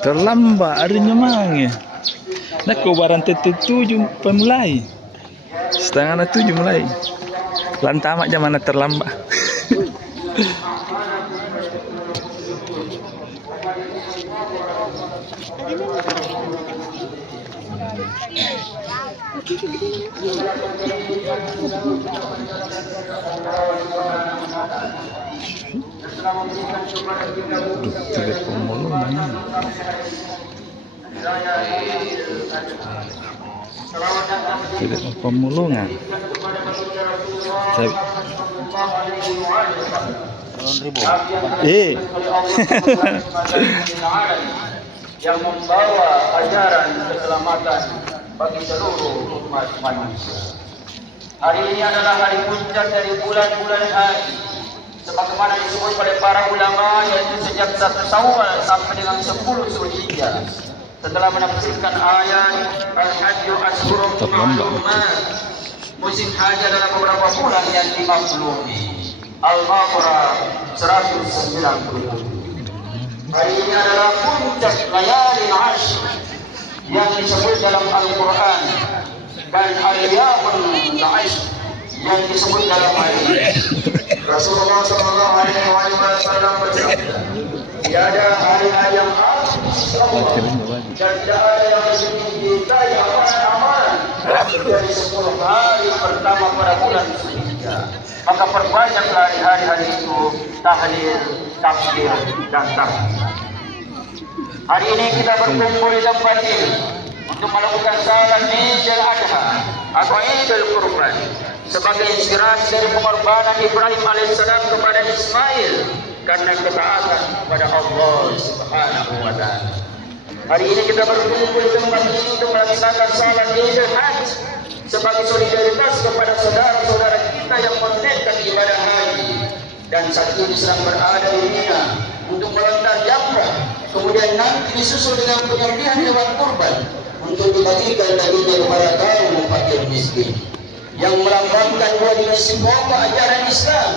Terlambat harinya mang ya. Nak kubaran tujuh mulai. Setengah 7 mulai. Lantamak jam mana terlambat. Tidak pemulungan. Tidak pemulungan. Yang membawa ajaran keselamatan bagi seluruh umat manusia. Hari ini adalah hari puncak dari bulan-bulan haji, sebagaimana disebut oleh para ulama, yaitu sejak 1 Syawal sampai dengan 10 Zulhijjah. Setelah menafsirkan ayat Al-Hajju Ashhurun Ma'lumat, musim haji adalah beberapa bulan yang dimaklumi. Al-Baqarah 190. Hari ini adalah puncak layalin ashr yang disebut dalam Al-Quran, dan al-yawmul ashr yang disebut dalam hadis. Rasulullah SAW bersabda, tiada hari-hari yang dan tidak ada yang dimintai amalan-amalan dari 10 hari pertama pada bulan Zulhijjah. Maka perbanyaklah di hari-hari itu tahlil, takbir, dan tahmid. Hari ini kita berkumpul di tempat ini untuk melakukan salat Idul Adha atau Idul Kurban sebagai inspirasi dari pengorbanan Ibrahim alaihissalam kepada Ismail karena ketaatan kepada Allah Subhanahu wa taala. Hari ini kita berkumpul di tempat ini untuk melaksanakan salat Idul Hajj sebagai solidaritas kepada saudara-saudara kita yang menunaikan ibadah haji dan saat ini sedang berada di Mina untuk melontar jamrah, kemudian nanti disusul dengan penyembelihan hewan kurban untuk dibagikan dagingnya kepada kaum fakir miskin yang melambangkan dua dimensi pokok ajaran Islam,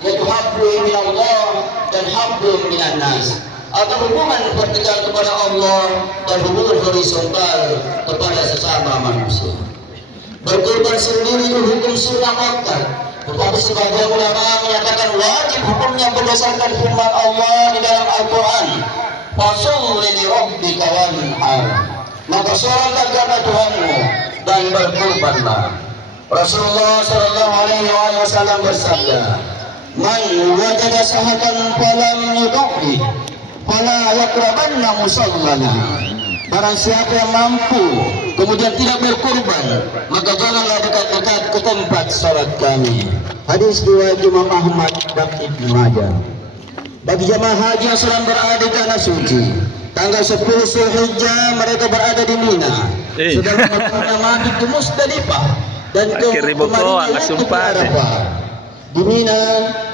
yaitu hablum minallah dan hablum minan nas, atau hubungan vertikal kepada Allah dan hubungan horizontal kepada sesama manusia. Berkurban sendiri itu hukum sunnah muakkad, tetapi sebagian ulama menyatakan wajib hukumnya berdasarkan firman Allah di dalam Al-Quran, fasholli li rabbika wanhar, maka sholatlah karena Tuhanmu dan berkurbanlah. Rasulullah sallallahu alaihi wasallam bersabda, man wajada sahatan falam yudhi fala yaqrabanna musallana. Barang siapa yang mampu kemudian tidak berkurban, maka janganlah dekat-dekat ke tempat salat kami. Hadis riwayat Imam Ahmad dan Ibnu Majah. Bagi jemaah haji yang sedang berada di tanah suci, tanggal 10 Zulhijjah mereka berada di Mina, sedang melakukan mabit di Musdalifah dan kemarin di Arafah. Di Mina,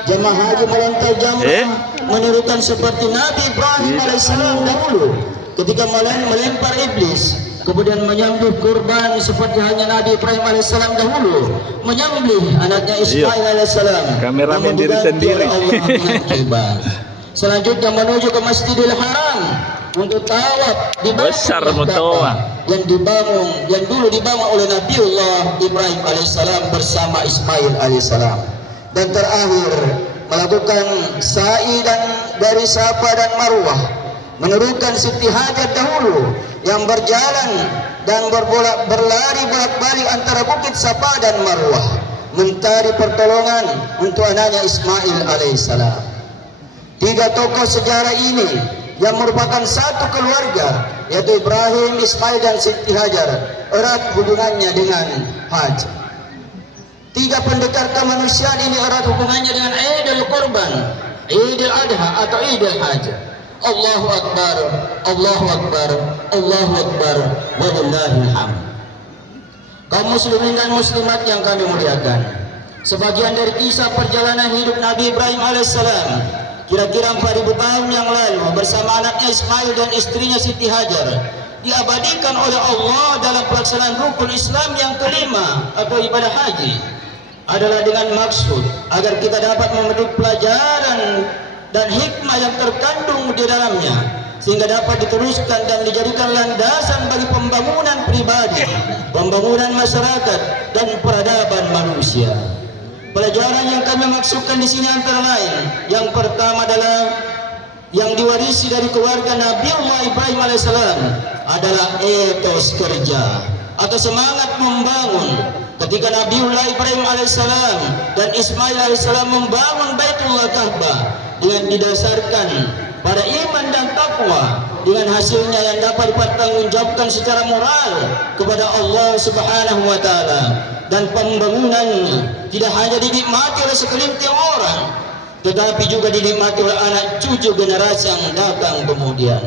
jemaah haji melontar jamrah menirukan seperti Nabi Ibrahim alaihissalam dahulu ketika melempar iblis, kemudian menyembelih kurban seperti hanya Nabi Ibrahim alaihissalam dahulu menyembelih anaknya Ismail alaihissalam. Kameramen diri sendiri. Selanjutnya menuju ke Masjidil Haram untuk tawaf di besar yang dulu dibangun oleh Nabiullah Ibrahim alaihissalam bersama Ismail alaihissalam, dan terakhir melakukan sa'i dan dari Safa dan Marwah, menerukan Siti Hajar dahulu yang berjalan dan berlari bolak-balik antara bukit Safa dan Marwah, mencari pertolongan untuk anaknya Ismail alaihissalam. Tiga tokoh sejarah ini yang merupakan satu keluarga, yaitu Ibrahim, Ismail, dan Siti Hajar, erat hubungannya dengan haji. Tiga pendekar kemanusiaan ini erat hubungannya dengan Idul Kurban, Idul Adha atau Idul Hajj. Allahu Akbar, Allahu Akbar, Allahu Akbar, walillahil hamd. Kaum muslimin dan muslimat yang kami muliakan, sebagian dari kisah perjalanan hidup Nabi Ibrahim alaihissalam kira-kira 4000 tahun yang lalu bersama anaknya Ismail dan istrinya Siti Hajar diabadikan oleh Allah dalam pelaksanaan rukun Islam yang kelima atau ibadah haji adalah dengan maksud agar kita dapat memetik pelajaran dan hikmah yang terkandung di dalamnya, sehingga dapat diteruskan dan dijadikan landasan bagi pembangunan pribadi, pembangunan masyarakat, dan peradaban manusia. Pelajaran yang kami maksudkan di sini antara lain, yang pertama adalah yang diwarisi dari keluarga Nabiullah Ibrahim alaihissalam adalah etos kerja atau semangat membangun. Ketika Nabiullah Ibrahim alaihissalam dan Ismail alaihissalam membangun Baitullah Ka'bah dengan didasarkan pada iman dan takwa, dengan hasilnya yang dapat dipertanggungjawabkan secara moral kepada Allah Subhanahu wa taala, dan pembangunannya tidak hanya dinikmati oleh segelintir orang, tetapi juga dinikmati oleh anak cucu generasi yang datang kemudian.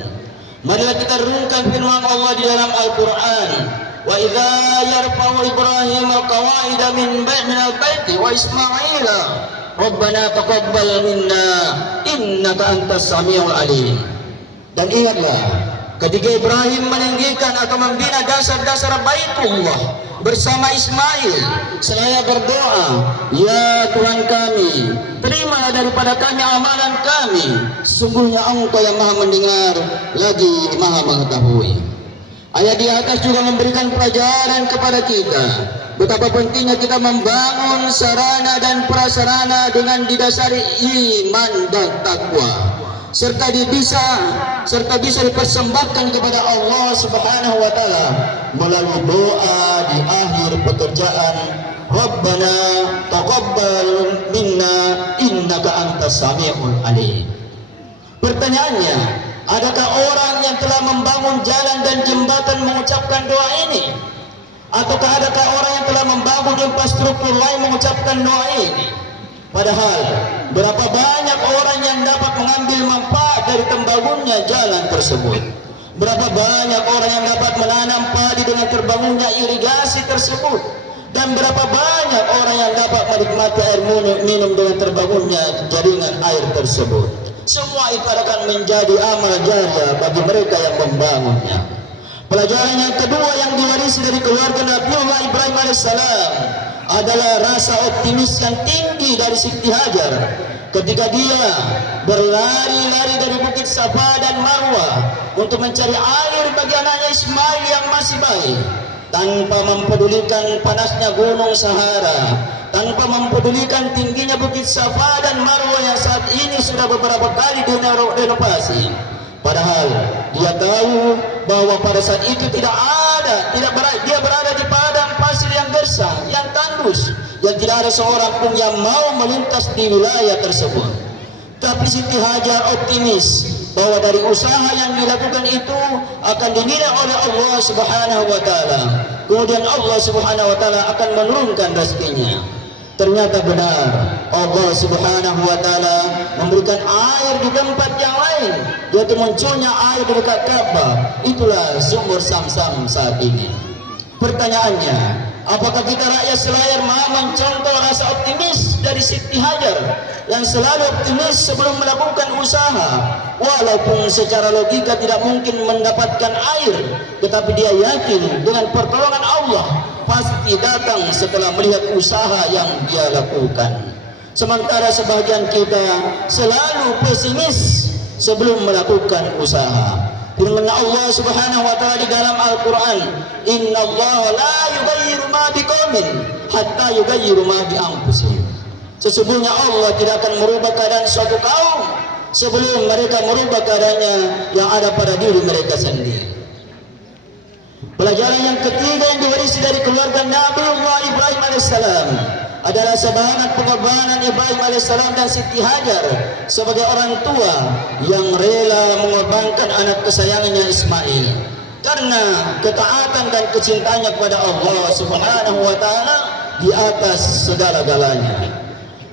Marilah kita renungkan firman Allah di dalam Al-Qur'an, wa idza yarfa'u Ibrahim al-qawa'ida min al-baiti wa Ismaila Rabbana taqabbal minna innaka antas samiul alim. Dan ingatlah ketika Ibrahim meninggikan atau membina dasar-dasar Baitullah bersama Ismail, saya berdoa, ya Tuhan kami, terimalah daripada kami amalan kami, sesungguhnya Engkau yang maha mendengar lagi maha mengetahui. Ayat di atas juga memberikan pelajaran kepada kita betapa pentingnya kita membangun sarana dan prasarana dengan didasari iman dan takwa, serta bisa dipersembahkan kepada Allah Subhanahu wa taala melalui doa di akhir pekerjaan, Rabbana taqabbal minna innaka antas samiul alim. Pertanyaannya, adakah orang yang telah membangun jalan dan jembatan mengucapkan doa ini? Ataukah adakah orang yang telah membangun infrastruktur lain mengucapkan doa ini? Padahal berapa banyak orang yang dapat mengambil manfaat dari terbangunnya jalan tersebut? Berapa banyak orang yang dapat menanam padi dengan terbangunnya irigasi tersebut? Dan berapa banyak orang yang dapat menikmati air minum dengan terbangunnya jaringan air tersebut? Semua itu akan menjadi amal jariah bagi mereka yang membangunnya. Pelajaran yang kedua yang diwarisi dari keluarga Nabiullah Ibrahim alaihissalam adalah rasa optimis yang tinggi dari Siti Hajar ketika dia berlari-lari dari Bukit Safa dan Marwah untuk mencari air bagi anaknya Ismail yang masih bayi, tanpa mempedulikan panasnya gunung Sahara, tanpa mempedulikan tingginya Bukit Safa dan Marwah yang saat ini sudah beberapa kali direnovasi. Padahal dia tahu bahwa pada saat itu dia berada di padang pasir yang gersang, yang tandus, yang tidak ada seorang pun yang mau melintas di wilayah tersebut. Tapi Siti Hajar optimis bahwa dari usaha yang dilakukan itu akan dinilai oleh Allah Subhanahu wa taala. Kemudian Allah Subhanahu wa taala akan menurunkan rezekinya. Ternyata benar, Allah Subhanahu wa taala memberikan air di tempat yang lain, yaitu munculnya air di dekat Ka'bah. Itulah sumber Sam-Sam saat ini. Pertanyaannya, apakah kita rakyat Selayar mau mencontoh rasa optimis dari Siti Hajar yang selalu optimis sebelum melakukan usaha, walaupun secara logika tidak mungkin mendapatkan air, tetapi dia yakin dengan pertolongan Allah pasti datang setelah melihat usaha yang dia lakukan. Sementara sebagian kita selalu pesimis sebelum melakukan usaha. Firman Allah Subhanahu wa taala di dalam Al-Qur'an, "Innallaha la yughayyiru ma biqaumin hatta yughayyiru ma bi anfusihim." Sesungguhnya Allah tidak akan merubah keadaan suatu kaum sebelum mereka merubah keadaannya yang ada pada diri mereka sendiri. Pelajaran yang ketiga yang diwarisi dari keluarga Nabiullah Ibrahim alaihissalam adalah semangat pengorbanan Ibrahim alaihissalam dan Siti Hajar sebagai orang tua yang rela mengorbankan anak kesayangannya Ismail karena ketaatan dan kecintaannya kepada Allah Subhanahu wa taala di atas segala-galanya.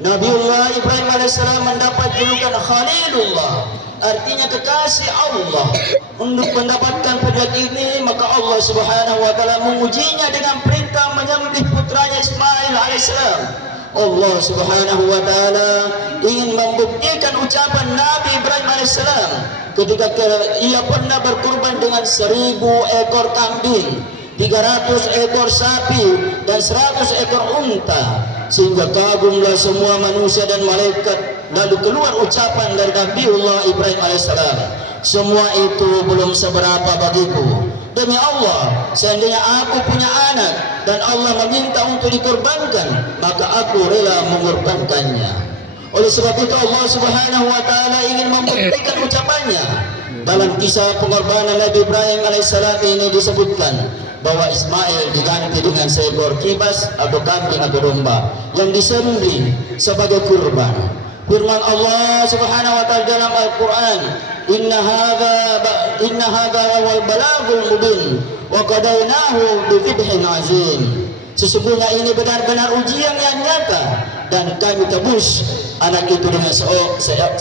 Nabiullah Ibrahim alaihissalam mendapat julukan Khalilullah, artinya kekasih Allah. Untuk mendapatkan panggilan ini, maka Allah Subhanahu wa taala mengujinya dengan perintah menyembelih putranya Ismail alaihissalam. Allah Subhanahu wa taala ingin membuktikan ucapan Nabi Ibrahim alaihissalam ketika ia pernah berkurban dengan 1000 ekor kambing, 300 ekor sapi dan 100 ekor unta, sehingga kagumlah semua manusia dan malaikat. Lalu keluar ucapan dari Nabiullah Ibrahim alaihissalam, semua itu belum seberapa bagiku. Demi Allah, seandainya aku punya anak dan Allah meminta untuk dikorbankan, maka aku rela mengorbankannya. Oleh sebab itu Allah Subhanahu wa taala ingin membuktikan ucapannya. Dalam kisah pengorbanan Nabi Ibrahim alaihissalam ini disebutkan bahwa Ismail diganti dengan seekor kibas atau kambing atau domba yang disembelih sebagai kurban. Firman Allah Subhanahu wa taala dalam Al-Qur'an, Inna hadza wal balagul mubin wa qadainahu bi dhibhin azim. Sesungguhnya ini benar-benar ujian yang nyata dan kami tebus anak itu dengan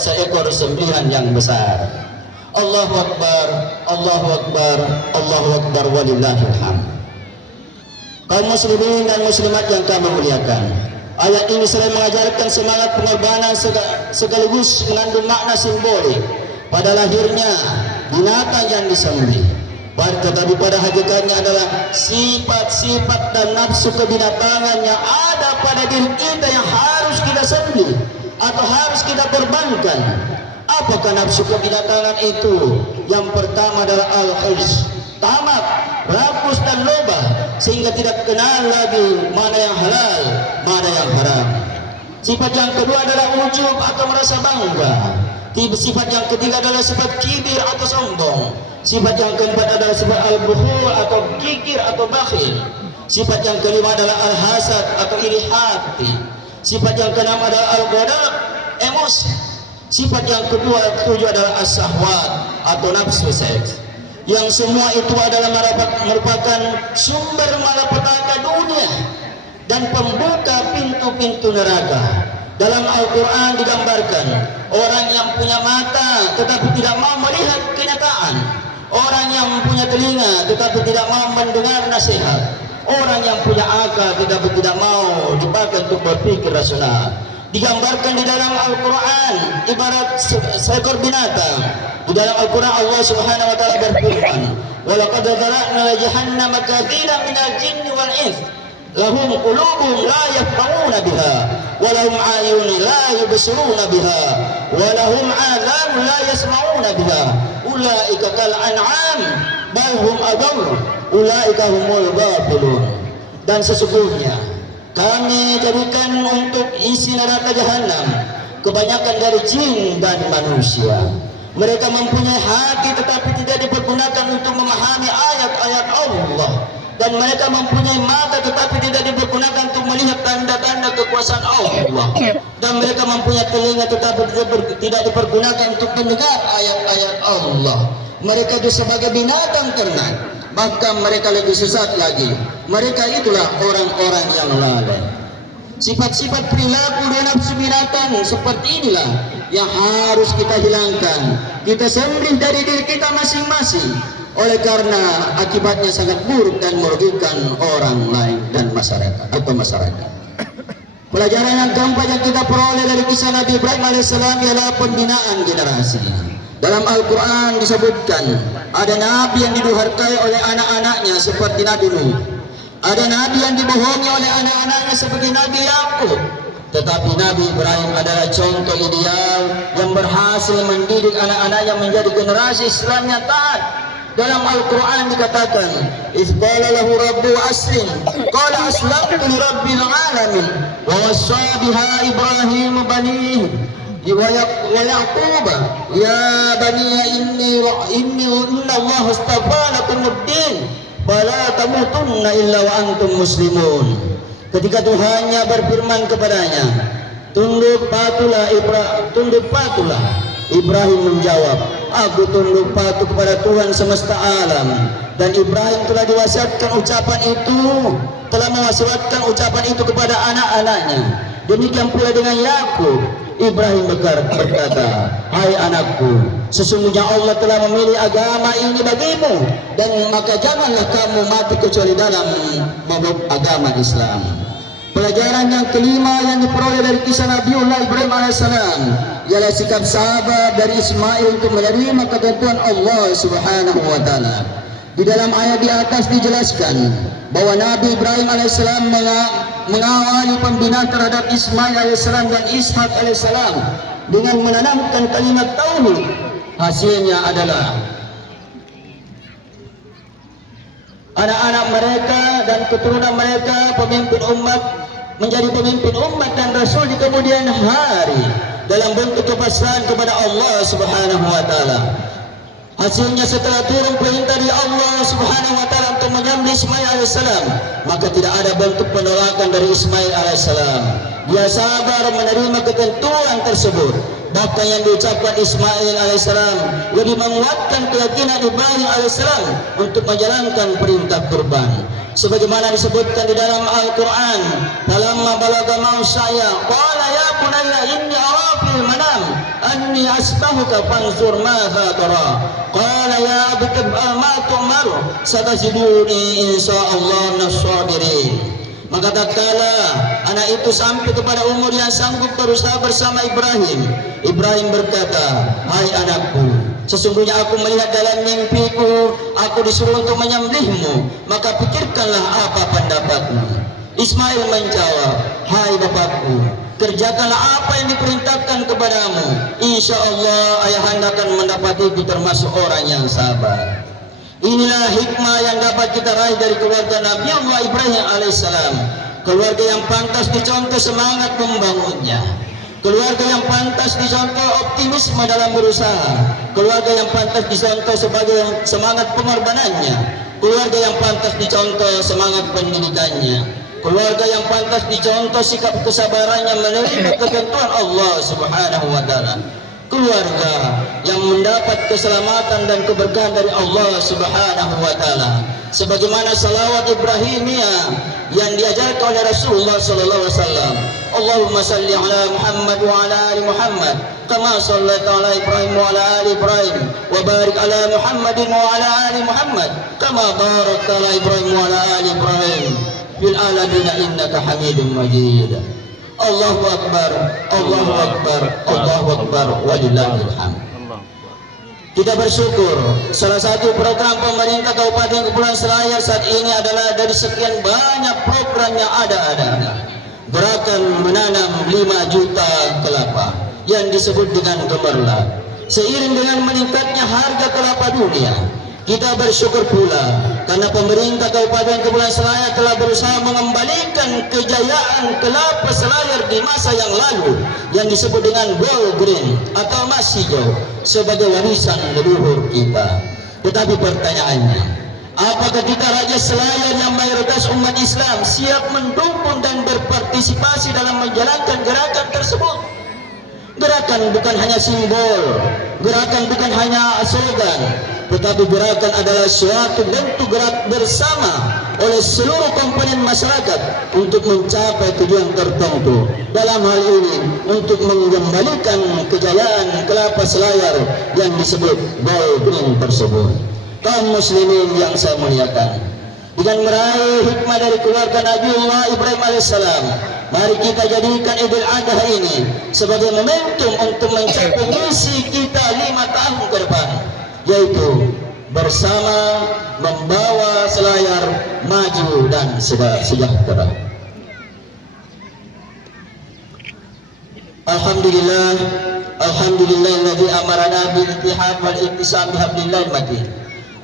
seekor sembelihan yang besar. Allahu Akbar, Allahu Akbar, Allahu Akbar walillahil hamd. Kaum muslimin dan muslimat yang kami muliakan, ayat ini selain mengajarkan semangat pengorbanan sekaligus mengandung makna simbolik pada lahirnya binatang yang disembelih. Tetapi pada hakikatnya adalah sifat-sifat dan nafsu kebinatangan yang ada pada diri kita yang harus kita sembelih atau harus kita korbankan. Apakah nafsu kebinatangan itu? Yang pertama adalah al-hirs, tamak, rakus dan loba, sehingga tidak kenal lagi mana yang halal, mana yang haram. Sifat yang kedua adalah ujub atau merasa bangga. Sifat yang ketiga adalah sifat kibir atau sombong. Sifat yang keempat adalah sifat al-bukhul atau kikir atau bakhil. Sifat yang kelima adalah al-hasad atau iri hati. Sifat yang keenam adalah al-ghadab, emosi. Sifat yang ketujuh adalah as-sahwat atau nafsu seks. Yang semua itu adalah merupakan sumber malapetaka dunia dan pembuka pintu-pintu neraka. Dalam Al-Quran digambarkan orang yang punya mata tetapi tidak mau melihat kenyataan, orang yang punya telinga tetapi tidak mau mendengar nasihat, orang yang punya akal tetapi tidak mau dipakai untuk berpikir rasional. Digambarkan di dalam Al-Quran ibarat seekor binatang. Di dalam Al-Quran Allah Subhanahu wa taala berfirman, "Wa laqad dhara'na li jahannama katsiran minal jinni wal ins. Lahum qulubun la yafqahuna biha, wa lahum a'yunun la yubsiruna biha, wa lahum adhanun la yasma'una biha. Ulaika kal an'am bal hum adall, ulaika humul ghafilun." Dan sesungguhnya kami jadikan untuk isi neraka jahanam kebanyakan dari jin dan manusia. Mereka mempunyai hati tetapi tidak dipergunakan untuk memahami ayat-ayat Allah, dan mereka mempunyai mata tetapi tidak dipergunakan untuk melihat tanda-tanda kekuasaan Allah, dan mereka mempunyai telinga tetapi tidak dipergunakan untuk mendengar ayat-ayat Allah. Mereka itu sebagai binatang ternak, maka mereka lebih sesat lagi. Mereka itulah orang-orang yang lalai. Sifat-sifat perilaku dan nafsu binatang seperti inilah yang harus kita hilangkan, kita sembelih dari diri kita masing-masing. Oleh karena akibatnya sangat buruk dan merugikan orang lain dan masyarakat atau masyarakat. Pelajaran yang keempat yang kita peroleh dari kisah Nabi Ibrahim alaihissalam ialah pembinaan generasi. Dalam Al-Quran disebutkan ada nabi yang didurhakai oleh anak-anaknya seperti Nabi Nuh. Ada nabi yang dibohongi oleh anak-anaknya seperti Nabi Yakub. Tetapi Nabi Ibrahim adalah contoh ideal yang berhasil mendidik anak-anaknya menjadi generasi Islam yang taat. Dalam Al-Quran dikatakan, "Idz qala lahu rabbu aslim, qala aslamtu li rabbil alamin, wa wassa biha Ibrahim banihi wa Yaqub ya bani inna Allah astafa lakumuddin fala tamutunna illa wa antum muslimun." Ketika Tuhannya berfirman kepadanya, tunduk patuhlah Ibrahim menjawab, "Aku tunduk patuh kepada Tuhan semesta alam." Dan Ibrahim telah diwasiatkan ucapan itu, telah mewasiatkan ucapan itu kepada anak-anaknya. Demikian pula dengan Yakub. Ibrahim berkata, "Hai anakku, sesungguhnya Allah telah memilih agama ini bagimu, dan maka janganlah kamu mati kecuali dalam memeluk agama Islam." Pelajaran yang kelima yang diperoleh dari kisah Nabiullah Ibrahim alaihissalam ialah sikap sabar dari Ismail untuk menerima ketentuan Allah Subhanahu wa taala. Di dalam ayat di atas dijelaskan bahwa Nabi Ibrahim alaihissalam mengawali pembinaan terhadap Ismail alaihissalam dan Ishak alaihissalam dengan menanamkan kalimat tauhid. Hasilnya adalah anak-anak mereka dan keturunan mereka pemimpin umat, menjadi pemimpin umat dan rasul di kemudian hari dalam bentuk kepasrahan kepada Allah Subhanahu wa taala. Hasilnya setelah turun perintah dari Allah Subhanahu wa taala untuk menyembelih Ismail alaihissalam, maka tidak ada bentuk penolakan dari Ismail alaihissalam. Dia sabar menerima ketentuan tersebut. Bahkan yang diucapkan Ismail alaihissalam lebih menguatkan keyakinan Ibrahim alaihissalam untuk menjalankan perintah kurban. Sebagaimana disebutkan di dalam Al-Quran, falamma balagha ma'syaya qala ya bunayya inni ara fil manam anni asbahuka fanzur madza tara qala ya abati ma tu'mar satajiduni insyaallah minas-sabirin. Maka tatkala anak itu sampai kepada umur yang sanggup berusaha bersama Ibrahim, Ibrahim berkata, hai anakku, sesungguhnya aku melihat dalam mimpiku aku disuruh untuk menyembelihmu, maka pikirkanlah apa pendapatmu. Ismail menjawab, hai bapakku, kerjakanlah apa yang diperintahkan kepadamu, insya Allah ayahanda akan mendapatiku termasuk orang yang sabar. Inilah hikmah yang dapat kita raih dari keluarga Nabi Allah Ibrahim alaihissalam. Keluarga yang pantas dicontoh semangat membangunnya. Keluarga yang pantas dicontoh optimisme dalam berusaha. Keluarga yang pantas dicontoh sebagai semangat pengorbanannya. Keluarga yang pantas dicontoh semangat pendidikannya. Keluarga yang pantas dicontoh sikap kesabarannya menerima ketentuan Allah Subhanahu wa taala. Keluarga yang mendapat keselamatan dan keberkahan dari Allah Subhanahu wa taala, sebagaimana salawat Ibrahimiyah yang diajarkan oleh Rasulullah sallallahu alaihi wasallam. Allahumma salli ala Muhammad wa ala ali Muhammad kama shallaita ala Ibrahim wa ala ali Ibrahim wa barik ala Muhammadin wa ala ali Muhammad kama barakta ala Ibrahim wa ala ali Ibrahim fil alamin innaka Hamidum Majid. Allahu Akbar, Allahu Akbar, Allahu Akbar, walillahil hamd. Kita bersyukur salah satu program pemerintah Kabupaten Kepulauan Selayar saat ini adalah dari sekian banyak program yang ada gerakan menanam 5 juta kelapa yang disebut dengan Gemerlap. Seiring dengan meningkatnya harga kelapa dunia, kita bersyukur pula karena pemerintah Kabupaten Kepulauan Selayar telah berusaha mengembalikan kejayaan kelapa Selayar di masa yang lalu yang disebut dengan Gold Green atau emas hijau sebagai warisan leluhur kita. Tetapi pertanyaannya, apakah kita Raja Selayar yang mayoritas umat Islam siap mendukung dan berpartisipasi dalam menjalankan gerakan tersebut? Gerakan bukan hanya simbol, gerakan bukan hanya slogan, tetapi gerakan adalah suatu bentuk gerak bersama oleh seluruh komponen masyarakat untuk mencapai tujuan tertentu. Dalam hal ini untuk mengembalikan kejayaan kelapa Selayar yang disebut Gold Green tersebut. Kaum muslimin yang saya muliakan, dengan meraih hikmah dari keluarga Nabiullah Ibrahim alaihissalam, mari kita jadikan Idul Adha ini sebagai momentum untuk mencapai misi kita 5 tahun ke depan, yaitu bersama membawa Selayar maju dan sejahtera. Alhamdulillah, alhamdulillahilladzi amarana bil ittihad wal ittisam bihablillah matin.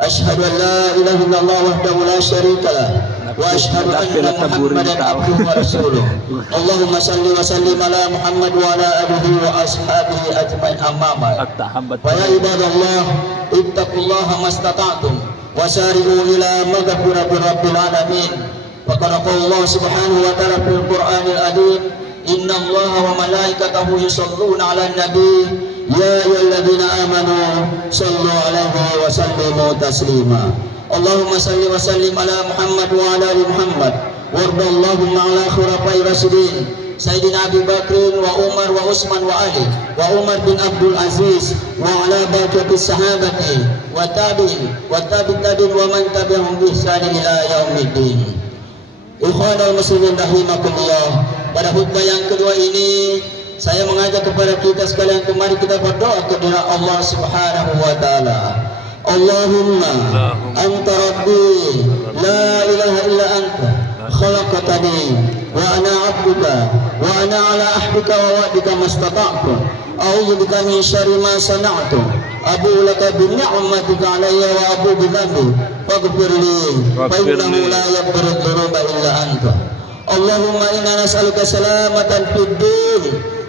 Asyhadu an la ilaha illallah wahdahu la syarikalah wa asyhadu anna Muhammadan abduhu wa rasuluh. Allahumma salli wa sallim ala Muhammad wa ala alihi wa ashabihi ajmain amma ba'd. Fa ya ibadallah ittaqullaha mastata'tum wa sari'u ila maghfirati rabbil alamin. Wa qala Allah subhanahu wa ta'ala fil Qur'anil azim, inna Allaha wa malaikatahu yusholluna 'alan nabi ya ayyuhalladzina amanu shallu 'alaihi wa sallimu taslima. Allahumma salli wa sallim ala Muhammad wa ala ali Muhammad wardallahumma ala khulafai rasyidin Sayyidina Abi Bakr wa Umar wa Utsman wa Ali wa Umar bin Abdul Aziz wa ala baqiyati sahabati wa tabi'in wa tabi'in wa man tabi'ahum bi ihsan ila yaumiddin. Ikhwanul muslimin rahimakumullah. Pada khutbah yang kedua ini saya mengajak kepada kita sekalian, kemari kita berdoa kepada Allah Subhanahu wa taala. Allahumma anta rabbi la ilaha illa anta khalaqtani wa ana 'abduka wa ana 'ala ahdika wa wa'dika mastata'tu a'udzu bika min syarri ma sana'tu abu laka bi ni'matika 'alayya wa abu bi dhanbi faghfir li fa innahu la yaghfiru dhunuba illa anta. Allahumma inna nas'aluka salamatan fid din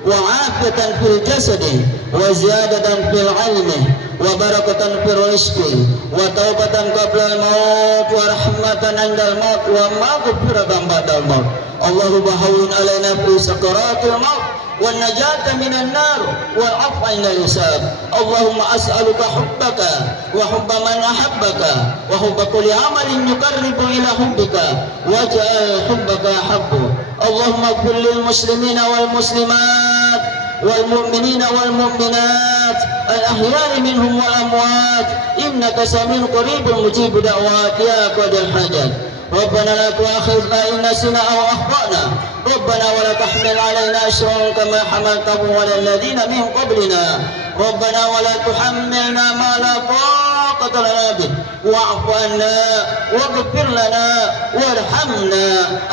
wa 'afiyatan fil jasadi wa ziyadatan fil 'ilmi wa barakatan fil rizqi wa taubatan qabla al-maut wa rahmatan 'inda al-maut wa maghfiratan ba'da al-maut. Allahumma hawwin 'alaina fi sakaratil maut wan najata minan nar wal 'afwa 'inda al-hisab. Allahumma as'aluka hubbaka wa hubba man ahabbaka wa hubba kulli 'amalin yuqarribu ila hubbika waj'al hubbaka habbu. Allahumma ighfir lil muslimina wal muslimat wal mu'minina wal mu'minat al-ahya'i minhum wal amwat innaka samiun qaribun mujib da'wat ya qadil hajat. Rabbana la tu'akhidhna in nasina aw akhtana Rabbana wa la tahmil 'alaina isran kama hamaltahu 'alal ladzina min qablina Rabbana wa la tuhammilna ma la taqata lana bih wa'fu 'anna waghfir lana warhamna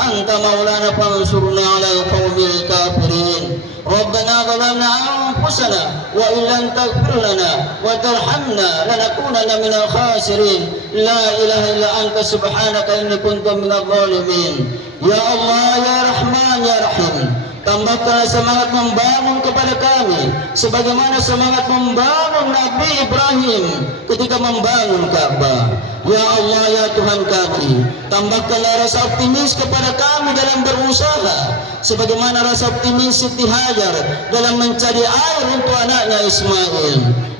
anta maulana fansurna 'alal qaumil kafirin. Rabbana zalamna anfusana wa in lam taghfir lana wa tarhamna lanakunanna minal khasirin. La ilaha illa anta subhanaka inni kuntu minadh dhalimin. Ya Allah, ya Rahman, ya Rahim, tambahkanlah semangat membangun kepada kami sebagaimana semangat membangun Nabi Ibrahim ketika membangun Ka'bah. Ya Allah, ya Tuhan kami, tambahkanlah rasa optimis kepada kami dalam berusaha sebagaimana rasa optimis Siti Hajar dalam mencari air untuk anaknya Ismail.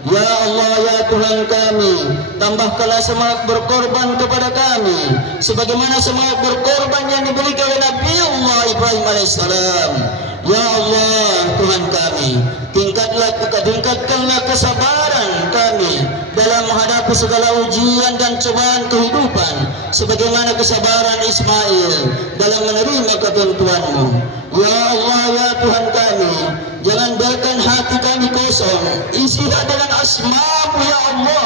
Ya Allah, ya Tuhan kami, tambahkanlah semangat berkorban kepada kami sebagaimana semangat berkorban yang diberikan oleh Nabi Allah Ibrahim alaihissalam. Ya Allah, Tuhan kami, tingkatkanlah kesabaran kami dalam menghadapi segala ujian dan cobaan kehidupan sebagaimana kesabaran Ismail dalam menerima ketentuan-Mu. Ya Allah, ya Tuhan kami, jangan biarkan hati kami kosong, isilah dengan asma-Mu ya Allah,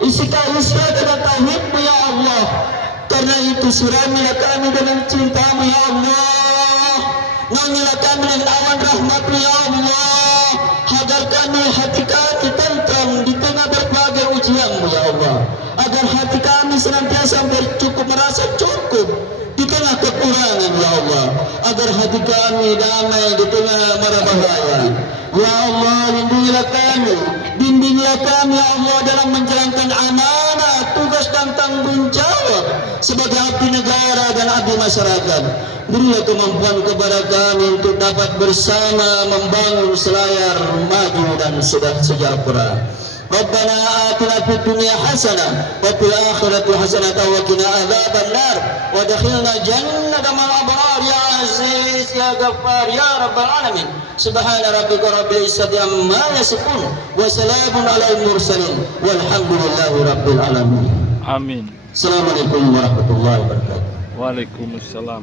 isilah dengan tauhid-Mu ya Allah. Karena itu siramilah kami dengan cinta-Mu ya Allah, naungilah kami dengan awan rahmat-Mu ya Allah, agar kami hati kami tentram di tengah berbagai ujian-Mu ya Allah, agar hati kami senantiasa bercukup, merasa cukup di tengah kekurangan ya Allah, agar hati kami damai di tengah mara bahaya. Ya Allah, lindungilah kami, bimbinglah kami ya Allah dalam menjalankan amanah, tugas dan tanggung jawab sebagai abdi negara dan abdi masyarakat. Berilah kemampuan kepada kami untuk dapat bersama membangun selayar maju dan sejahtera. Rabbana atina fid dunya hasanah wa fil akhirati hasanah wa qina adzaban nar wa adkhilna jannata ma'al abrar ya aziz ya ghaffar ya rabbal alamin. Subhana rabbika rabbil izzati amma yasifun wa salamun alal mursalin walhamdulillahi rabbil alamin. Amin. Assalamualaikum warahmatullahi wabarakatuh. Waalaikumsalam.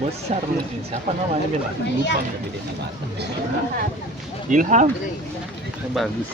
Besar mungkin. Siapa namanya bilang? Lupa. Ilham. Bagus.